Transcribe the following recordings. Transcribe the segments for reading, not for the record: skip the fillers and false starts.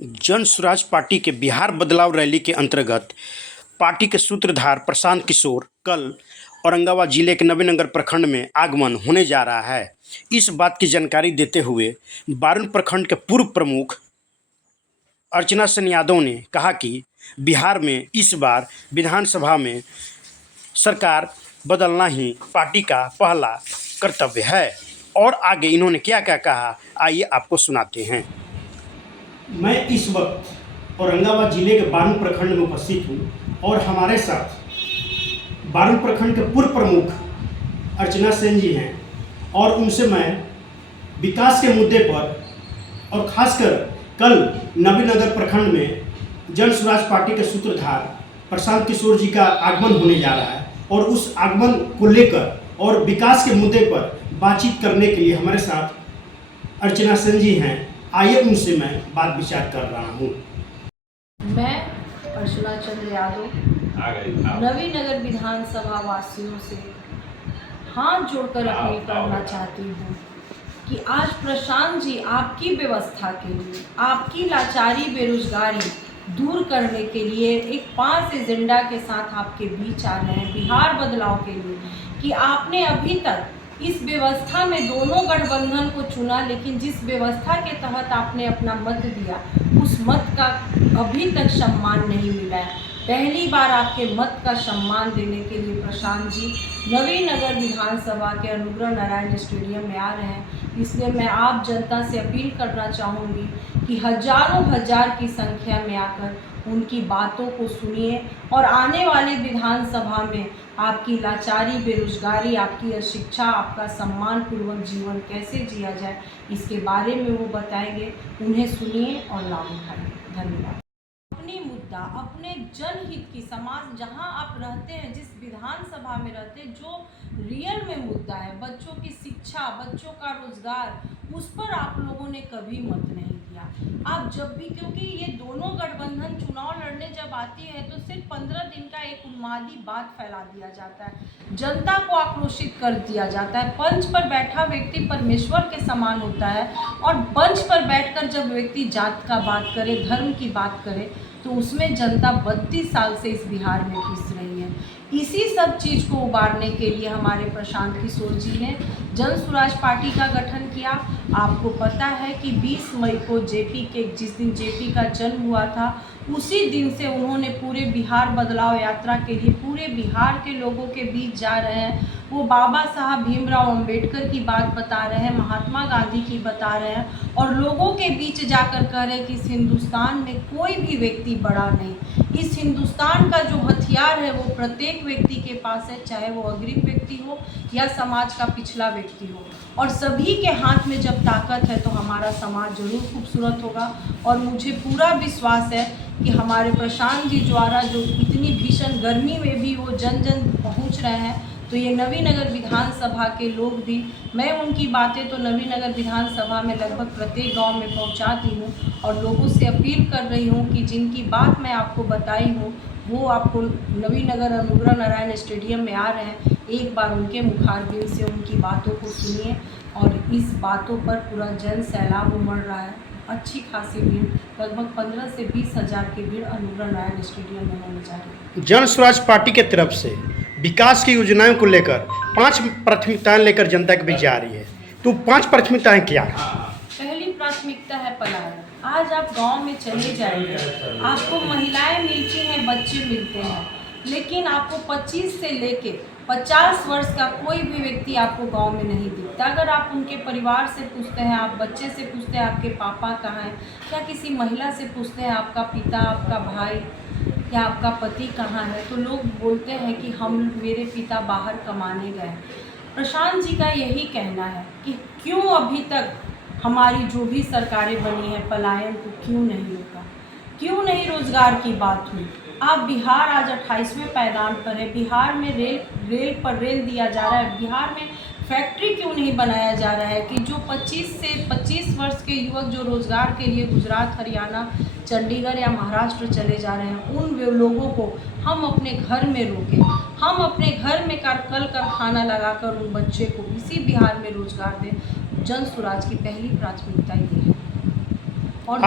जन स्वराज पार्टी के बिहार बदलाव रैली के अंतर्गत पार्टी के सूत्रधार प्रशांत किशोर कल औरंगाबाद जिले के नवीनगर प्रखंड में आगमन होने जा रहा है। इस बात की जानकारी देते हुए बारुण प्रखंड के पूर्व प्रमुख अर्चना सेन यादव ने कहा कि बिहार में इस बार विधानसभा में सरकार बदलना ही पार्टी का पहला कर्तव्य है। और आगे इन्होंने क्या क्या कहा, आइए आपको सुनाते हैं। मैं इस वक्त औरंगाबाद जिले के बारुण प्रखंड में उपस्थित हूँ और हमारे साथ बारुण प्रखंड के पूर्व प्रमुख अर्चना सेन जी हैं और उनसे मैं विकास के मुद्दे पर और खासकर कल नवीनगर प्रखंड में जन स्वराज पार्टी के सूत्रधार प्रशांत किशोर जी का आगमन होने जा रहा है और उस आगमन को लेकर और विकास के मुद्दे पर बातचीत करने के लिए हमारे साथ अर्चना सेन जी हैं। आइए उनसे मैं बात विचार कर रहा हूँ। मैं अर्चना चंद्र यादव नवीनगर विधानसभा वासियों से हाथ जोड़कर अपील करना चाहती हूँ कि आज प्रशांत जी आपकी व्यवस्था के लिए, आपकी लाचारी बेरोजगारी दूर करने के लिए एक 5 एजेंडा के साथ आपके बीच आ रहे हैं बिहार बदलाव के लिए। कि आपने अभी तक इस व्यवस्था में दोनों गठबंधन को चुना, लेकिन जिस व्यवस्था के तहत आपने अपना मत दिया उस मत का अभी तक सम्मान नहीं मिला है। पहली बार आपके मत का सम्मान देने के लिए प्रशांत जी नवीनगर विधानसभा के अनुग्रह नारायण स्टेडियम में आ रहे हैं। इसलिए मैं आप जनता से अपील करना चाहूँगी कि हजारों हजार की संख्या में आकर उनकी बातों को सुनिए और आने वाले विधानसभा में आपकी लाचारी बेरोजगारी, आपकी अशिक्षा, आपका सम्मानपूर्वक जीवन कैसे जिया जाए इसके बारे में वो बताएंगे। उन्हें सुनिए और लाभ उठाइए। धन्यवाद। अपनी मुद्दा, अपने जनहित की, समाज जहां आप रहते हैं, जिस विधानसभा में रहते हैं, जो रियल में मुद्दा है, बच्चों की शिक्षा, बच्चों का रोजगार, उस पर आप लोगों ने कभी मत नहीं दिया। आप जब भी, क्योंकि ये दोनों गठबंधन चुनाव लड़ने जब आती है तो सिर्फ 15 दिन का एक उन्मादी बात फैला दिया जाता है, जनता को आक्रोशित कर दिया जाता है। पंच पर बैठा व्यक्ति परमेश्वर के समान होता है और पंच पर बैठकर जब व्यक्ति जात का बात करे, धर्म की बात करे, तो उसमें जनता 32 साल से इस बिहार में पिस रही है। इसी सब चीज़ को उबारने के लिए हमारे प्रशांत किशोर जी ने जन स्वराज पार्टी का गठन किया। आपको पता है कि 20 मई को जिस दिन जेपी का जन्म हुआ था, उसी दिन से उन्होंने पूरे बिहार बदलाव यात्रा के लिए पूरे बिहार के लोगों के बीच जा रहे हैं। वो बाबा साहब भीमराव अंबेडकर की बात बता रहे हैं, महात्मा गांधी की बता रहे हैं और लोगों के बीच जाकर कह रहे हैं कि इस हिंदुस्तान में कोई भी व्यक्ति बड़ा नहीं। इस हिंदुस्तान का जो हथियार है वो प्रत्येक व्यक्ति के पास है, चाहे वो अग्रिम व्यक्ति हो या समाज का पिछला व्यक्ति हो, और सभी के हाथ में जब ताकत है तो हमारा समाज जरूर खूबसूरत होगा। और मुझे पूरा विश्वास है कि हमारे प्रशांत जी द्वारा जो इतनी भीषण गर्मी में भी वो जन जन पहुंच रहे हैं, तो ये नवीनगर विधानसभा के लोग भी, मैं उनकी बातें तो नवीनगर विधानसभा में लगभग प्रत्येक गांव में पहुंचाती हूं और लोगों से अपील कर रही हूं कि जिनकी बात मैं आपको बताई हूं वो आपको नवीनगर अनुग्रह नारायण स्टेडियम में आ रहे हैं, एक बार उनके मुखारबिन से उनकी बातों को सुनिए। और इस बातों पर पूरा जन सैलाब उमड़ रहा है, अच्छी खासी भीड़, लगभग 15 से 20 हज़ार की भीड़ अनुग्रह नारायण स्टेडियम में होने जा रही है। जन स्वराज पार्टी के तरफ से विकास की योजनाओं को लेकर 5 प्राथमिकताएं लेकर जनता के बीच जा रही है, तो 5 प्राथमिकताएं क्या है? पहली प्राथमिकता है पलायन। आज आप गांव में चले जाएंगे, आपको महिलाएं मिलती हैं, बच्चे मिलते हैं, लेकिन आपको 25 से लेके 50 वर्ष का कोई भी व्यक्ति आपको गांव में नहीं दिखता। अगर आप उनके परिवार से पूछते हैं, आप बच्चे से पूछते हैं आपके पापा कहाँ हैं, या किसी महिला से पूछते हैं आपका पिता, आपका भाई या आपका पति कहाँ है, तो लोग बोलते हैं कि मेरे पिता बाहर कमाने गए। प्रशांत जी का यही कहना है कि क्यों अभी तक हमारी जो भी सरकारें बनी हैं पलायन को क्यों नहीं रोका, क्यों नहीं रोजगार की बात हुई। आप बिहार आज 28वें पायदान पर है, बिहार में रेल पर रेल दिया जा रहा है, बिहार में फैक्ट्री क्यों नहीं बनाया जा रहा है कि जो 25 वर्ष के युवक जो रोज़गार के लिए गुजरात, हरियाणा, चंडीगढ़ या महाराष्ट्र चले जा रहे हैं, उन लोगों को हम अपने घर में रोकें, हम अपने घर में कल कारखाना लगाकर उन बच्चे को इसी बिहार में रोजगार दें। जन स्वराज की पहली प्राथमिकता ये है। और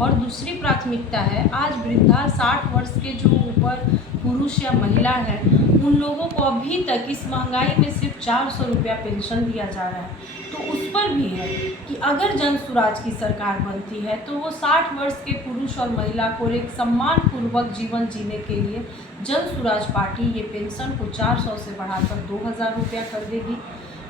और दूसरी प्राथमिकता है आज वृद्धा 60 वर्ष के जो ऊपर पुरुष या महिला है उन लोगों को अभी तक इस महंगाई में सिर्फ 400 रुपया पेंशन दिया जा रहा है। तो उस पर भी है कि अगर जन सुराज की सरकार बनती है तो वो 60 वर्ष के पुरुष और महिला को एक सम्मानपूर्वक जीवन जीने के लिए जन सुराज पार्टी ये पेंशन को 400 से बढ़ाकर 2000 रुपया कर देगी।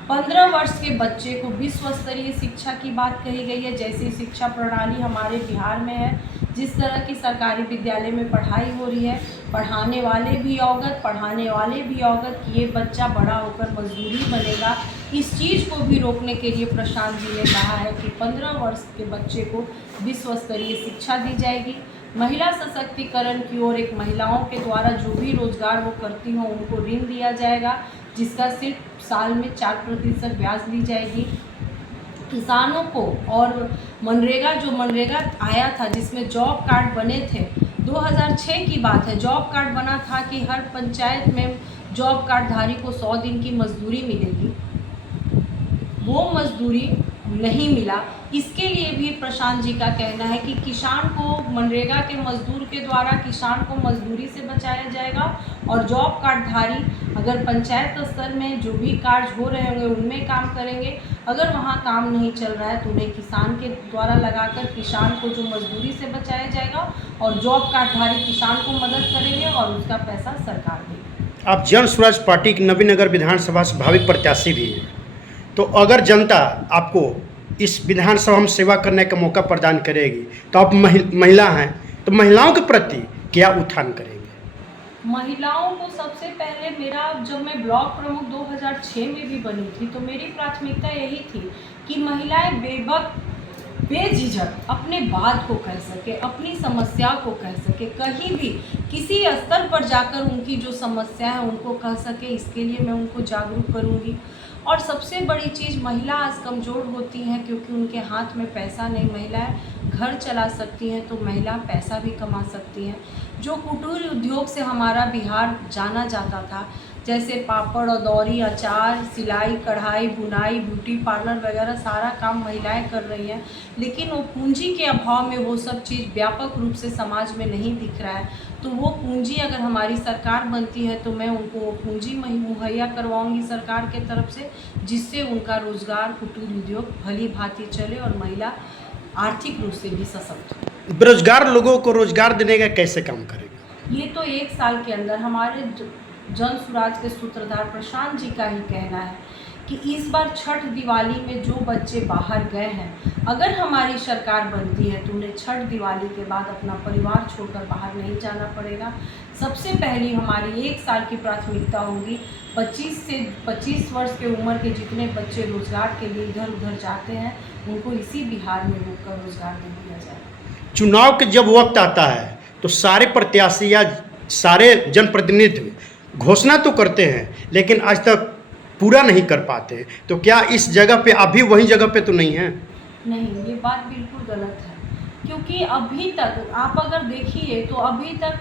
15 वर्ष के बच्चे को विश्व स्तरीय शिक्षा की बात कही गई है। जैसी शिक्षा प्रणाली हमारे बिहार में है, जिस तरह की सरकारी विद्यालय में पढ़ाई हो रही है, पढ़ाने वाले भी अवगत कि ये बच्चा बड़ा होकर मजदूरी बनेगा। इस चीज़ को भी रोकने के लिए प्रशांत जी ने कहा है कि 15 वर्ष के बच्चे को विश्व स्तरीय शिक्षा दी जाएगी। महिला सशक्तिकरण की ओर एक महिलाओं के द्वारा जो भी रोजगार वो करती हों उनको ऋण दिया जाएगा, जिसका सिर्फ साल में 4% ब्याज ली जाएगी। किसानों को और मनरेगा आया था जिसमें जॉब कार्ड बने थे, 2006 की बात है, जॉब कार्ड बना था कि हर पंचायत में जॉब कार्डधारी को 100 दिन की मजदूरी मिलेगी। वो मजदूरी नहीं मिला। इसके लिए भी प्रशांत जी का कहना है कि किसान को मनरेगा के मजदूर के द्वारा किसान को मजदूरी से बचाया जाएगा और जॉब कार्डधारी अगर पंचायत स्तर में जो भी कार्य हो रहे होंगे उनमें काम करेंगे। अगर वहाँ काम नहीं चल रहा है तो उन्हें किसान के द्वारा लगाकर किसान को जो मजदूरी से बचाया जाएगा और जॉब कार्डधारी किसान को मदद करेंगे और उसका पैसा सरकार देगी। आप जन स्वराज पार्टी की नवीनगर विधानसभा से भावी प्रत्याशी भी हैं, तो अगर जनता आपको इस विधानसभा में सेवा करने का मौका प्रदान करेगी तो आप महिला हैं तो महिलाओं के प्रति क्या उत्थान करेंगे? महिलाओं को सबसे पहले जब मैं ब्लॉक प्रमुख 2006 में भी बनी थी तो मेरी प्राथमिकता यही थी कि महिलाएं बेझिझक अपने बात को कह सके, अपनी समस्या को कह सके, कहीं भी किसी स्तर पर जाकर उनकी जो समस्या है उनको कह सके। इसके लिए मैं उनको जागरूक करूंगी। और सबसे बड़ी चीज़, महिला आज कमज़ोर होती हैं क्योंकि उनके हाथ में पैसा नहीं। महिलाएं घर चला सकती हैं तो महिला पैसा भी कमा सकती हैं। जो कुटीर उद्योग से हमारा बिहार जाना जाता था, जैसे पापड़, अदौरी, अचार, सिलाई, कढ़ाई, बुनाई, ब्यूटी पार्लर वगैरह सारा काम महिलाएं कर रही हैं, लेकिन वो पूंजी के अभाव में वो सब चीज़ व्यापक रूप से समाज में नहीं दिख रहा है। तो वो पूंजी अगर हमारी सरकार बनती है तो मैं उनको वो पूंजी मुहैया करवाऊंगी सरकार के तरफ से, जिससे उनका रोजगार, कुटीर उद्योग भली भांति चले और महिला आर्थिक रूप से भी सशक्त हो। बेरोजगार लोगों को रोजगार देने का कैसे काम करेगा? ये तो 1 साल के अंदर हमारे जन सुराज के सूत्रधार प्रशांत जी का ही कहना है कि इस बार छठ दिवाली में जो बच्चे बाहर गए हैं, अगर हमारी सरकार बनती है तो उन्हें छठ दिवाली के बाद अपना परिवार छोड़कर बाहर नहीं जाना पड़ेगा। सबसे पहली हमारी 1 साल की प्राथमिकता होगी 25 से 25 वर्ष के उम्र के जितने बच्चे रोजगार के लिए इधर उधर जाते हैं उनको इसी बिहार में रोककर रोजगार दे दिया जाए। चुनाव के जब वक्त आता है तो सारे प्रत्याशी या सारे जनप्रतिनिधि घोषणा तो करते हैं लेकिन आज तक पूरा नहीं कर पाते, तो क्या इस जगह पे अभी वही जगह पे तो नहीं है? नहीं, ये बात बिल्कुल गलत है, क्योंकि अभी तक आप अगर देखिए तो अभी तक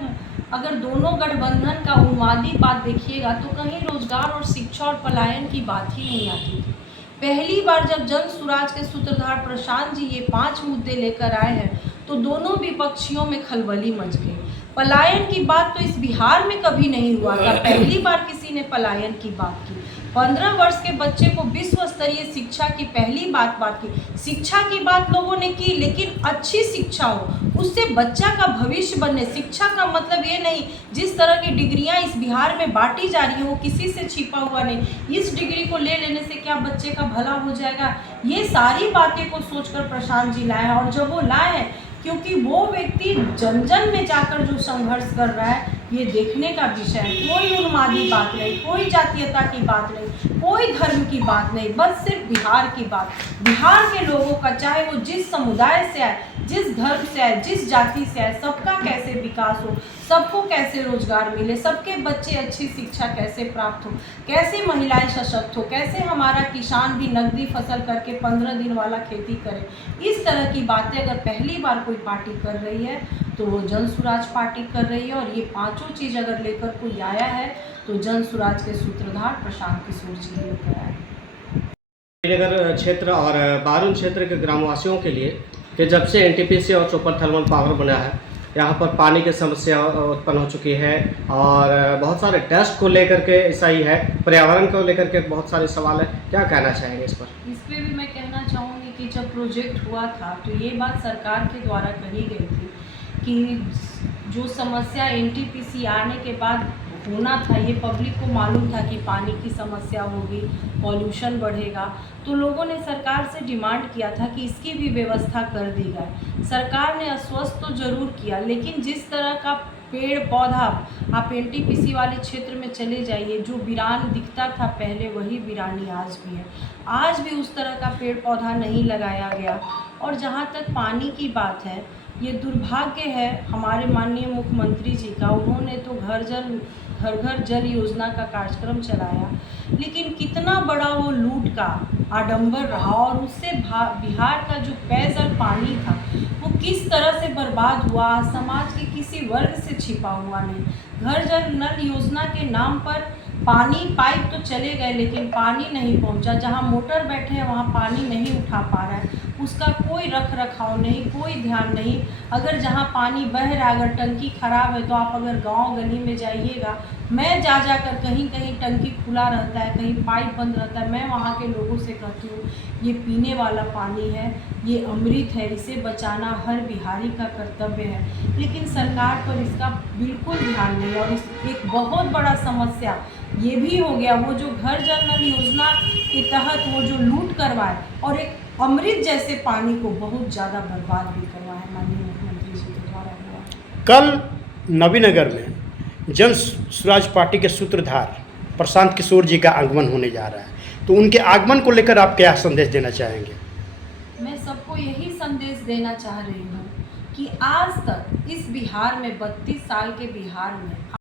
अगर दोनों गठबंधन का उन्मादी बात देखिएगा तो कहीं रोजगार और शिक्षा और पलायन की बात ही नहीं आती थी। पहली बार जब जन सुराज के सूत्रधार प्रशांत जी ये 5 मुद्दे लेकर आए हैं तो दोनों विपक्षियों में खलबली मच गई। पलायन की बात तो इस बिहार में कभी नहीं हुआ था, पहली बार किसी ने पलायन की बात की। 15 वर्ष के बच्चे को विश्व स्तरीय शिक्षा की पहली बात की। शिक्षा की बात लोगों ने की, लेकिन अच्छी शिक्षा हो, उससे बच्चा का भविष्य बने। शिक्षा का मतलब ये नहीं जिस तरह की डिग्रियां इस बिहार में बांटी जा रही हैं वो किसी से छिपा हुआ नहीं। इस डिग्री को ले लेने से क्या बच्चे का भला हो जाएगा, ये सारी बातें को सोचकर प्रशांत जी लाए हैं। और जब वो लाए हैं क्योंकि वो व्यक्ति जन जन में जाकर जो संघर्ष कर रहा है ये देखने का विषय है। कोई उन्मादी बात नहीं, कोई जातीयता की बात नहीं, कोई धर्म की बात नहीं, बस सिर्फ बिहार की बात। बिहार के लोगों का, चाहे वो जिस समुदाय से आए, जिस धर्म से आए, जिस जाति से आए, सबका कैसे विकास हो, सबको कैसे रोजगार मिले, सबके बच्चे अच्छी शिक्षा कैसे प्राप्त हो, कैसे महिलाएं सशक्त हो, कैसे हमारा किसान भी नकदी फसल करके 15 दिन वाला खेती करे। इस तरह की बातें अगर पहली बार कोई पार्टी कर रही है तो वो जन सुराज पार्टी कर रही है। और ये 5 चीज़ अगर लेकर कोई आया है तो जन सुराज के सूत्रधार प्रशांत किशोर जी लेकर आए। नगर क्षेत्र और बारून क्षेत्र के ग्रामवासियों के लिए कि जब से एनटीपीसी और सुपर थर्मल पावर बना है, यहाँ पर पानी की समस्या उत्पन्न हो चुकी है और बहुत सारे टेस्ट को लेकर के ऐसा ही है, पर्यावरण को लेकर के बहुत सारे सवाल है। क्या कहना चाहेंगे इस पर? इस पे भी मैं कहना चाहूँगी कि जब प्रोजेक्ट हुआ था तो ये बात सरकार के द्वारा कही गई थी कि जो समस्या एनटीपीसी आने के बाद होना था, ये पब्लिक को मालूम था कि पानी की समस्या होगी, पॉल्यूशन बढ़ेगा, तो लोगों ने सरकार से डिमांड किया था कि इसकी भी व्यवस्था कर दी जाए। सरकार ने आश्वस्त तो ज़रूर किया, लेकिन जिस तरह का पेड़ पौधा, आप एनटीपीसी वाले क्षेत्र में चले जाइए, जो वीरान दिखता था पहले वही वीरानी आज भी है। आज भी उस तरह का पेड़ पौधा नहीं लगाया गया। और जहाँ तक पानी की बात है, ये दुर्भाग्य है हमारे माननीय मुख्यमंत्री जी का, उन्होंने तो घर घर जल योजना का कार्यक्रम चलाया, लेकिन कितना बड़ा वो लूट का आडंबर रहा और उससे बिहार का जो पेयजल पानी था वो किस तरह से बर्बाद हुआ, समाज के किसी वर्ग से छिपा हुआ नहीं। घर जल नल योजना के नाम पर पानी पाइप तो चले गए, लेकिन पानी नहीं पहुंचा। जहां मोटर बैठे हैं वहां पानी नहीं उठा पा रहा है, उसका कोई रख रखाव नहीं, कोई ध्यान नहीं। अगर जहां पानी बह रहा है, अगर टंकी खराब है तो आप अगर गांव गली में जाइएगा, मैं जा कर कहीं कहीं टंकी खुला रहता है, कहीं पाइप बंद रहता है, मैं वहाँ के लोगों से कहती हूँ ये पीने वाला पानी है, ये अमृत है, इसे बचाना हर बिहारी का कर्तव्य है। लेकिन सरकार पर इसका बिल्कुल ध्यान नहीं। और इस एक बहुत बड़ा समस्या ये भी हो गया, वो जो घर जल नल योजना के तहत वो जो लूट करवाए और एक अमृत जैसे पानी को बहुत ज़्यादा बर्बाद भी करवाए माननीय मुख्यमंत्री जी के द्वारा हुआ। कल नवीनगर में जन स्वराज पार्टी के सूत्रधार प्रशांत किशोर जी का आगमन होने जा रहा है, तो उनके आगमन को लेकर आप क्या संदेश देना चाहेंगे? मैं सबको यही संदेश देना चाह रही हूँ कि आज तक इस बिहार में 32 साल के बिहार में